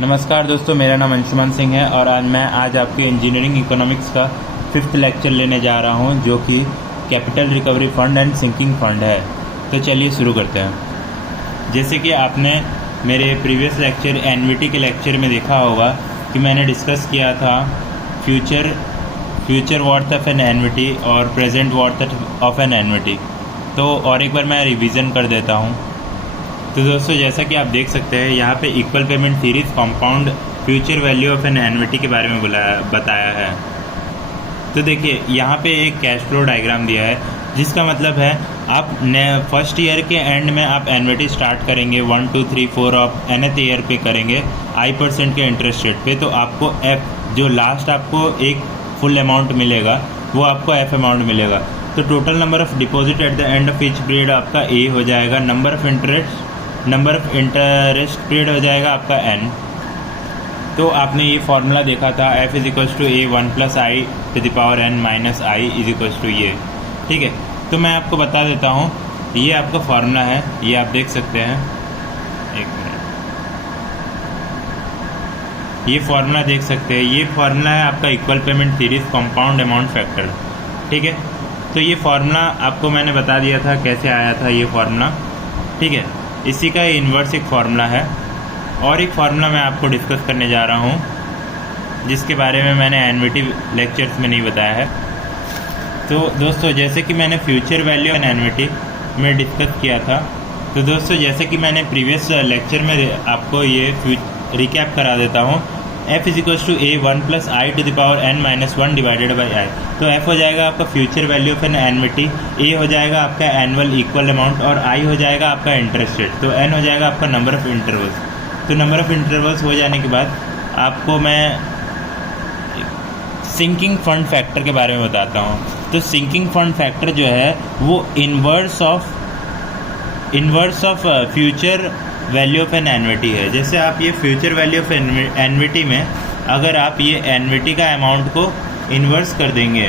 नमस्कार दोस्तों, मेरा नाम अंशुमन सिंह है और आज आपके इंजीनियरिंग इकोनॉमिक्स का 5th लेक्चर लेने जा रहा हूं, जो कि capital recovery fund and sinking fund है। तो चलिए शुरू करते हैं। जैसे कि आपने मेरे प्रीवियस लेक्चर एनवीटी के लेक्चर में देखा होगा कि मैंने डिस्कस किया था future worth of an annuity और present worth of an annuity. तो और एक बार मैं रिवीजन कर देता हूं। तो दोस्तों, जैसा कि आप देख सकते हैं यहाँ पे equal payment series compound future value of an annuity के बारे में बताया है। तो देखिए, यहाँ पे एक कैश फ्लो डायग्राम दिया है, जिसका मतलब है आप फर्स्ट ईयर के एंड में आप एनवीटी स्टार्ट करेंगे 1, 2, 3, 4 आप nth ईयर पे करेंगे I% के इंटरेस्ट रेट पे। तो आपको F जो लास्ट आपको एक फुल अमाउंट मिलेगा वो आपको F अमाउंट मिलेगा। तो total number of deposit eight the end of each period आपका A हो जाएगा। नंबर ऑफ इंटरेस्ट पीरियड हो जाएगा आपका n। तो आपने ये फॉर्मूला देखा था F = A 1 + I⁻n - I = ये। ठीक है, तो मैं आपको बता देता हूँ, ये आपका फॉर्मूला है, ये आप देख सकते हैं। एक मिनट, ये फॉर्मूला देख सकते हैं। ये फॉर्मूला है आपका equal payment series compound amount factor. ठीक है, तो ये फॉर्मूला आपको मैंने बता दिया था कैसे आया था ये फॉर्मूला। ठीक है, इसी का इन्वर्स एक फार्मूला है। और एक फार्मूला मैं आपको डिस्कस करने जा रहा हूँ, जिसके बारे में मैंने एनवीटी लेक्चर्स में नहीं बताया है। तो दोस्तों, जैसे कि मैंने फ्यूचर वैल्यू एंड एनवीटी में डिस्कस किया था, तो दोस्तों जैसे कि मैंने प्रीवियस लेक्चर में आपको ये रिकैप करा देता हूँ। F = A 1 + I⁻n - 1 / I। तो F हो जाएगा आपका future value of an annuity, A हो जाएगा आपका एनुअल इक्वल अमाउंट और I हो जाएगा आपका इंटरेस्ट रेट। तो N हो जाएगा आपका नंबर ऑफ इंटरवल्स। तो नंबर ऑफ इंटरवल्स हो जाने के बाद आपको मैं सिंकिंग फंड फैक्टर के बारे में बताता हूँ। तो सिंकिंग फंड फैक्टर जो है वो inverse of future value of an annuity है। जैसे आप ये फ्यूचर वैल्यू ऑफ एनवीटी में अगर आप ये एनवीटी का अमाउंट को इन्वर्स कर देंगे,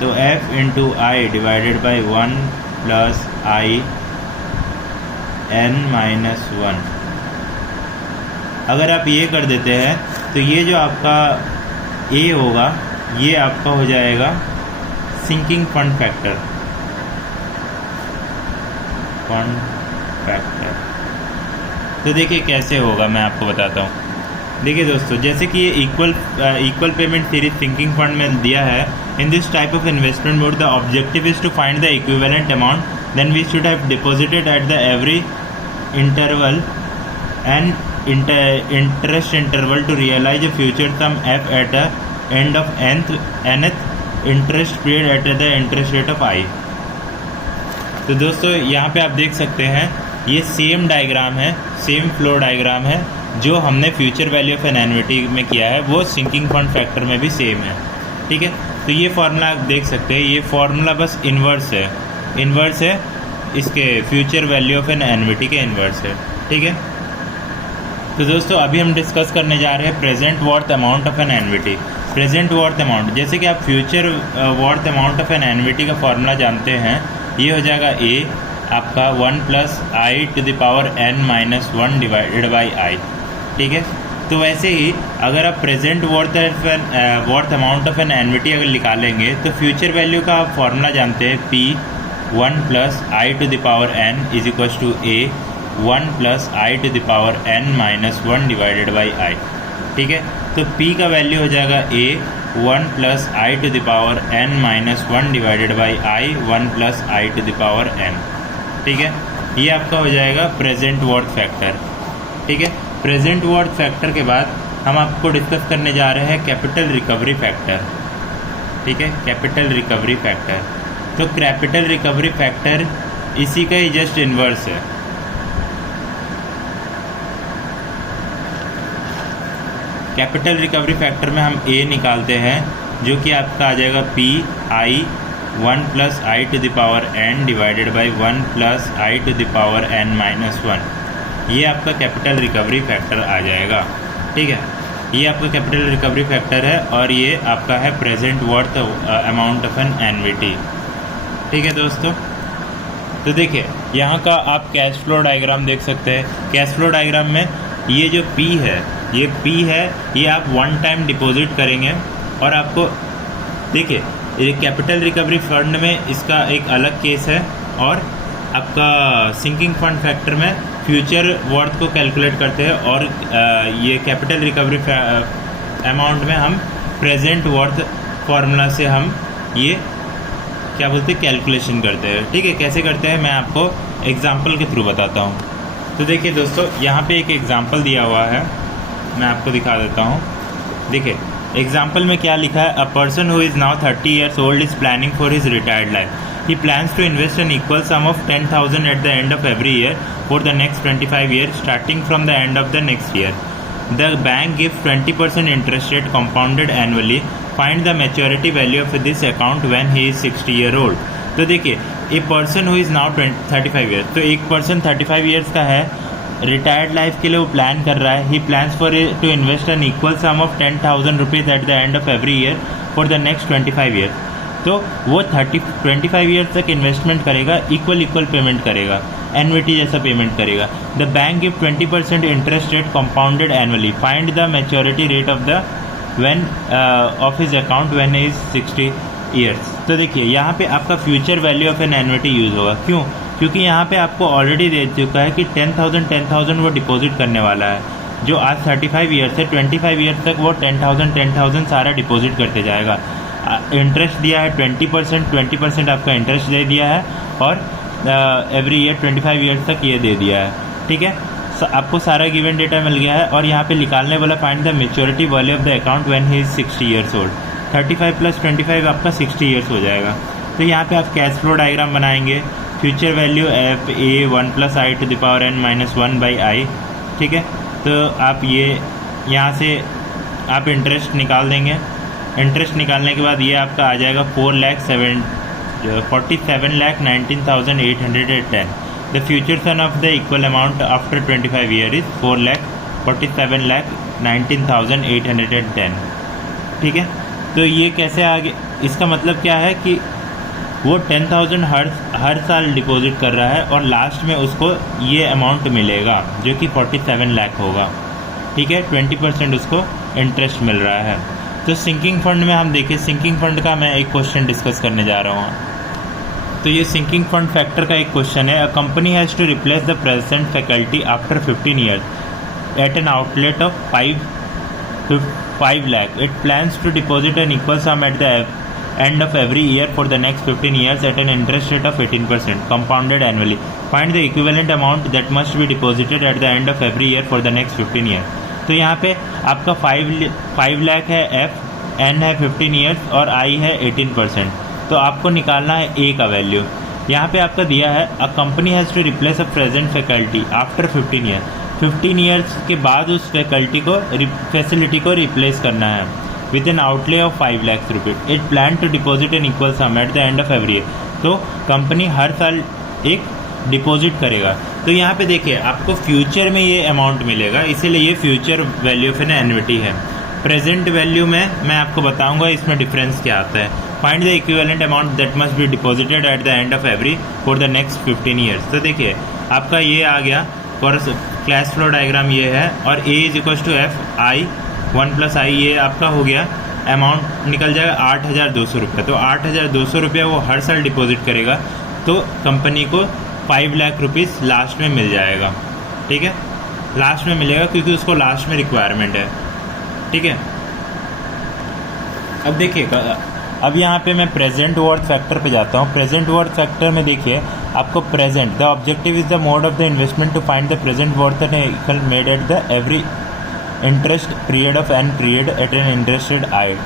तो F × I / 1 + I(n-1)। अगर आप ये कर देते हैं तो ये जो आपका A होगा, ये आपका हो जाएगा सिंकिंग फंड फैक्टर। तो देखिए कैसे होगा, मैं आपको बताता हूँ। देखिए दोस्तों, जैसे कि ये equal payment series sinking fund में दिया है। In this type of investment mode the objective is to find the equivalent amount then we should have deposited at the every interval and interest interval to realise a future sum F at the end of nth interest period at the interest rate of I। तो दोस्तों, यहाँ पे आप देख सकते हैं, ये same diagram है, सेम फ्लो डायग्राम है जो हमने future value of an annuity में किया है, वो सिंकिंग फंड फैक्टर में भी सेम है। ठीक है, तो ये फार्मूला आप देख सकते हैं, ये फार्मूला बस इन्वर्स है इसके future value of an annuity के इन्वर्स है। ठीक है, तो दोस्तों अभी हम डिस्कस करने जा रहे हैं present worth amount of an annuity. Present worth amount, जैसे कि आप future worth amount of an annuity का फार्मूला जानते हैं, ये हो जाएगा A आपका 1 + I⁻n - 1 / I। ठीक है, तो वैसे ही अगर आप present worth amount of an annuity अगर निकालेंगे, तो फ्यूचर वैल्यू का आप फॉर्मूला जानते हैं P 1 + I⁻n = A 1 + I⁻n - 1 / I। ठीक है, तो P का वैल्यू हो जाएगा A 1 + I⁻n - 1 / I 1 + I⁻n। ठीक है, ये आपका हो जाएगा प्रेजेंट वर्थ फैक्टर। ठीक है, प्रेजेंट वर्थ फैक्टर के बाद हम आपको डिस्कस करने जा रहे हैं कैपिटल रिकवरी फैक्टर। ठीक है, कैपिटल रिकवरी फैक्टर। तो कैपिटल रिकवरी फैक्टर इसी का ही जस्ट इन्वर्स है। कैपिटल रिकवरी फैक्टर में हम A निकालते हैं, जो कि आपका आ जाएगा P I 1 + I⁻n / 1 + I⁻n - 1। ये आपका कैपिटल रिकवरी फैक्टर आ जाएगा। ठीक है, ये आपका कैपिटल रिकवरी फैक्टर है और ये आपका है present worth amount of an annuity. ठीक है दोस्तों, तो देखिए यहाँ का आप कैश फ्लो डायग्राम देख सकते हैं। कैश फ्लो डायग्राम में ये जो P है ये P है, ये आप वन टाइम डिपॉजिट करेंगे और आपको देखिए ये कैपिटल रिकवरी फंड में इसका एक अलग केस है और आपका सिंकिंग फंड फैक्टर में फ्यूचर वर्थ को कैलकुलेट करते हैं और ये कैपिटल रिकवरी अमाउंट में हम प्रेजेंट वर्थ फार्मूला से हम ये क्या बोलते हैं कैलकुलेशन करते हैं। ठीक है, कैसे करते हैं मैं आपको एग्जांपल के थ्रू बताता हूँ। तो देखिए दोस्तों, यहाँ पे एक एग्जांपल दिया हुआ है, मैं आपको दिखा देता हूँ। देखिए एग्जाम्पल में क्या लिखा है, a person who is now 30 years old is planning for his retired life. He plans to invest an equal sum of 10,000 at the end of every year for the next 25 years starting from the end of the next year. The bank gives 20% interest rate compounded annually. Find the maturity value of this account when he is 60 year old. तो देखिए a person who is now 35 years, तो एक person 35 years का है, retired life के लिए वो plan कर रहा है। He plans for to invest an equal sum of 10,000 rupees at the end of every year for the next 25 year. तो वो 25 ईयर्स तक इन्वेस्टमेंट करेगा, इक्वल पेमेंट करेगा, एन्युटी जैसा पेमेंट करेगा। The bank give 20% interest rate compounded annually. Find the maturity rate of the when of his account when is 60 years. तो देखिए यहाँ पे आपका future value of an annuity use होगा। क्यों? क्योंकि यहाँ पे आपको ऑलरेडी दे चुका है कि 10,000 वो डिपॉजिट करने वाला है। जो आज 35 ईयर्स से 25 ईयर्स तक वो 10,000 सारा डिपॉजिट करते जाएगा। इंटरेस्ट दिया है 20% आपका इंटरेस्ट दे दिया है और एवरी ईयर 25 ईयर्स तक ये दे दिया है। ठीक है, आपको सारा गिवन डेटा मिल गया है और यहाँ पे निकालने वाला find the maturity value of the account when he is 60 years old. 35 + 25 आपका 60 ईयर्स हो जाएगा। तो यहाँ पे आप कैश फ्लो डायग्राम बनाएंगे। Future value F A 1 + i⁻n - 1/i। ठीक है, तो आप ये यहाँ से आप इंटरेस्ट निकाल देंगे। इंटरेस्ट निकालने के बाद ये आपका आ जाएगा 4,47,19,810। The future son of the equal amount after 25 year is 4,47,19,810। ठीक है, तो ये कैसे आगे, इसका मतलब क्या है कि वो 10,000 हर साल डिपॉजिट कर रहा है और लास्ट में उसको ये अमाउंट मिलेगा जो कि 47 लाख होगा। ठीक है, 20% उसको इंटरेस्ट मिल रहा है। तो सिंकिंग फंड में हम देखिए, सिंकिंग फंड का मैं एक क्वेश्चन डिस्कस करने जा रहा हूँ। तो ये सिंकिंग फंड फैक्टर का एक क्वेश्चन है। A company has to replace the present faculty after 15 years at an outlet of 5 lakh. It plans to deposit an equal sum at the end of every year for the next 15 years at an interest rate of 18% compounded annually. Find the equivalent amount that must be deposited at the end of every year for the next 15 years. तो यहाँ पे आपका 5 लाख है F, N है 15 years और आई है 18%। तो आपको निकालना है ए का वैल्यू। यहाँ पे आपका दिया है a company has to replace a present faculty after 15 year. 15 years के बाद उस फैकल्टी को फैसिलिटी को रिप्लेस करना है with an outlay of 5 lakh rupees. It plan to deposit an equal sum at the end of every year. तो company हर साल एक डिपॉजिट करेगा। तो यहाँ पे देखिए आपको फ्यूचर में ये अमाउंट मिलेगा, इसीलिए ये future value of an annuity है। प्रेजेंट वैल्यू में मैं आपको बताऊंगा इसमें डिफरेंस क्या आता है। Find the equivalent amount that must be deposited at the end of every for the next 15 years. तो देखिए आपका ये आ गया फॉर कैश फ्लो डायग्राम ये है और A is equal to F I 1 + i ये आपका हो गया। अमाउंट निकल जाएगा 8,200 रुपये। तो 8,200 रुपये वो हर साल डिपॉजिट करेगा तो कंपनी को 5 लाख रुपीज़ लास्ट में मिल जाएगा। ठीक है, लास्ट में मिलेगा क्योंकि उसको लास्ट में रिक्वायरमेंट है। ठीक है, अब देखिए अब यहाँ पे मैं प्रेजेंट वर्थ फैक्टर पे जाता हूँ। प्रेजेंट वर्थ फैक्टर में देखिए आपको present the objective is the mode of the investment to find the present worth an equal made at the every interest period of n period at an interested I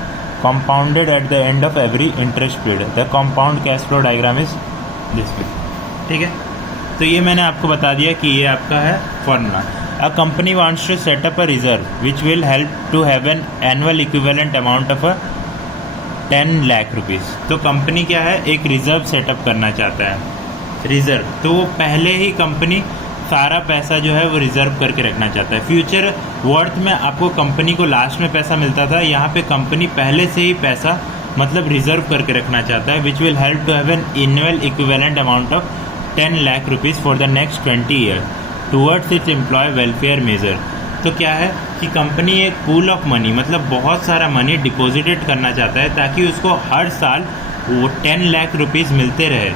compounded at the end of every interest period. The compound cash flow diagram is this way. ठीक है, तो ये मैंने आपको बता दिया कि ये आपका है formula. A company wants to set up a reserve which will help to have an annual equivalent amount of 10 lakh rupees. तो कंपनी क्या है, एक रिजर्व सेटअप करना चाहता है। रिजर्व तो वो पहले ही कंपनी सारा पैसा जो है वो रिजर्व करके रखना चाहता है। फ्यूचर वर्थ में आपको कंपनी को लास्ट में पैसा मिलता था, यहाँ पे कंपनी पहले से ही पैसा मतलब रिजर्व करके रखना चाहता है which will help to have an annual equivalent amount of 10 lakh rupees for the next 20 year towards its employ welfare measure. तो क्या है कि कंपनी एक पूल ऑफ मनी मतलब बहुत सारा मनी डिपॉजिटेड करना चाहता है ताकि उसको हर साल वो 10 लाख रुपीज़ मिलते रहे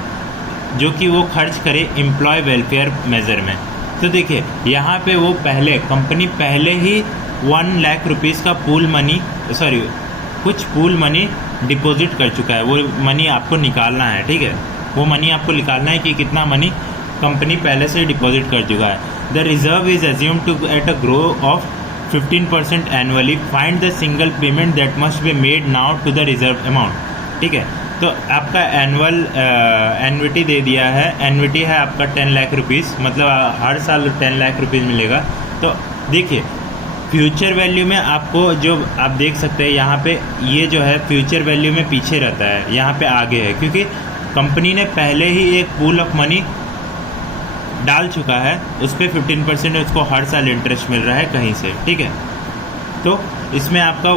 जो कि वो खर्च करे एम्प्लॉय वेलफेयर मेजर में। तो देखिए यहाँ पे वो कंपनी पहले ही 1 लाख रुपीज़ का कुछ पूल मनी डिपॉजिट कर चुका है। वो मनी आपको निकालना है, ठीक है, वो मनी आपको निकालना है कि कितना मनी कंपनी पहले से डिपॉजिट कर चुका है। The reserve is assume to at a grow of 15% annually. Find the single payment that must be made now to the reserve amount. ठीक है, तो आपका एन्युटी दे दिया है। एन्युटी है आपका 10 लाख रुपीज़, मतलब हर साल 10 लाख रुपीज़ मिलेगा। तो देखिए फ्यूचर वैल्यू में आपको जो आप देख सकते हैं यहाँ पे ये जो है फ्यूचर वैल्यू में पीछे रहता है, यहाँ पे आगे है क्योंकि कंपनी ने पहले ही एक पूल ऑफ मनी डाल चुका है, उस पर 15% उसको हर साल इंटरेस्ट मिल रहा है कहीं से। ठीक है, तो इसमें आपका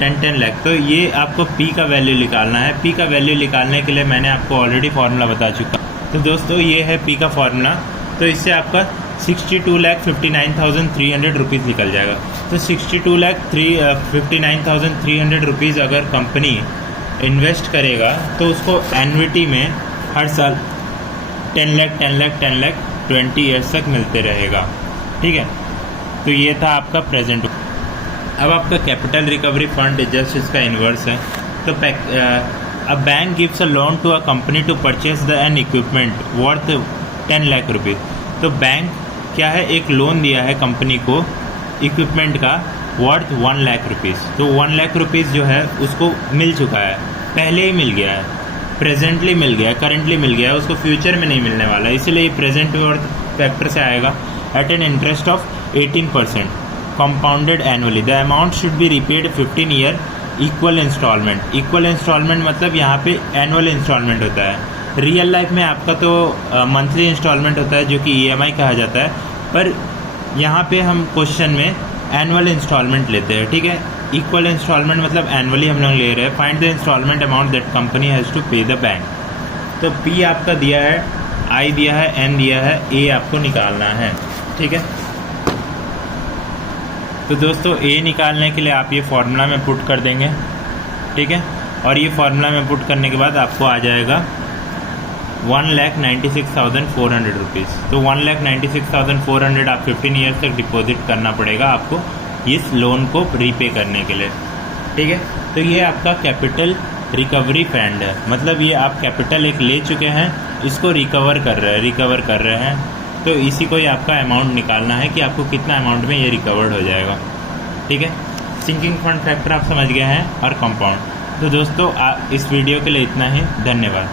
10 लाख। तो ये आपको पी का वैल्यू निकालना है। पी का वैल्यू निकालने के लिए मैंने आपको ऑलरेडी फार्मूला बता चुका। तो दोस्तों ये है पी का फार्मूला। तो इससे आपका 62,59,300 रुपीज़ निकल जाएगा। तो 62,59,300 रुपीज़ अगर कंपनी इन्वेस्ट करेगा तो उसको एन्युटी में हर साल 10 लाख 20 ईयर्स तक मिलते रहेगा। ठीक है, तो ये था आपका प्रेजेंट। अब आपका कैपिटल रिकवरी फंड जस्ट इसका इन्वर्स है। तो a bank gives a loan to a company to purchase an equipment worth 10 lakh rupees. तो बैंक क्या है, एक लोन दिया है कंपनी को इक्विपमेंट का वर्थ 1 लाख रुपीज़। तो 1 लाख रुपीज़ जो है उसको मिल चुका है, पहले ही मिल गया है, प्रेजेंटली मिल गया है, करंटली मिल गया है, उसको फ्यूचर में नहीं मिलने वाला, इसीलिए प्रेजेंट वर्थ फैक्टर से आएगा। At an interest of 18% compounded annually. The amount should be repaid 15 year equal installment. Equal installment मतलब यहाँ पे एनुअल इंस्टॉलमेंट होता है। रियल लाइफ में आपका तो मंथली इंस्टॉलमेंट होता है जो कि EMI कहा जाता है, पर यहाँ पे हम क्वेश्चन में एनुअल इंस्टॉलमेंट लेते हैं। ठीक है, इक्वल इंस्टॉलमेंट मतलब एनुअली हम लोग ले रहे हैं। Find the installment amount that company has to pay the bank. तो P आपका दिया है, I दिया है, N दिया है, A आपको निकालना है। ठीक है, तो दोस्तों A निकालने के लिए आप ये फार्मूला में पुट कर देंगे। ठीक है, और ये फार्मूला में पुट करने के बाद आपको आ जाएगा 1,96,400 रुपीज़। तो 1,96,400 आप 15 ईयर्स तक डिपॉजिट करना पड़ेगा आपको इस लोन को रीपे करने के लिए। ठीक है, तो ये आपका कैपिटल रिकवरी फंड है, मतलब ये आप कैपिटल एक ले चुके हैं, इसको रिकवर कर रहे हैं। तो इसी को ही आपका अमाउंट निकालना है कि आपको कितना अमाउंट में ये रिकवर्ड हो जाएगा। ठीक है, सिंकिंग फंड फैक्टर आप समझ गए हैं और कंपाउंड। तो दोस्तों इस वीडियो के लिए इतना ही, धन्यवाद।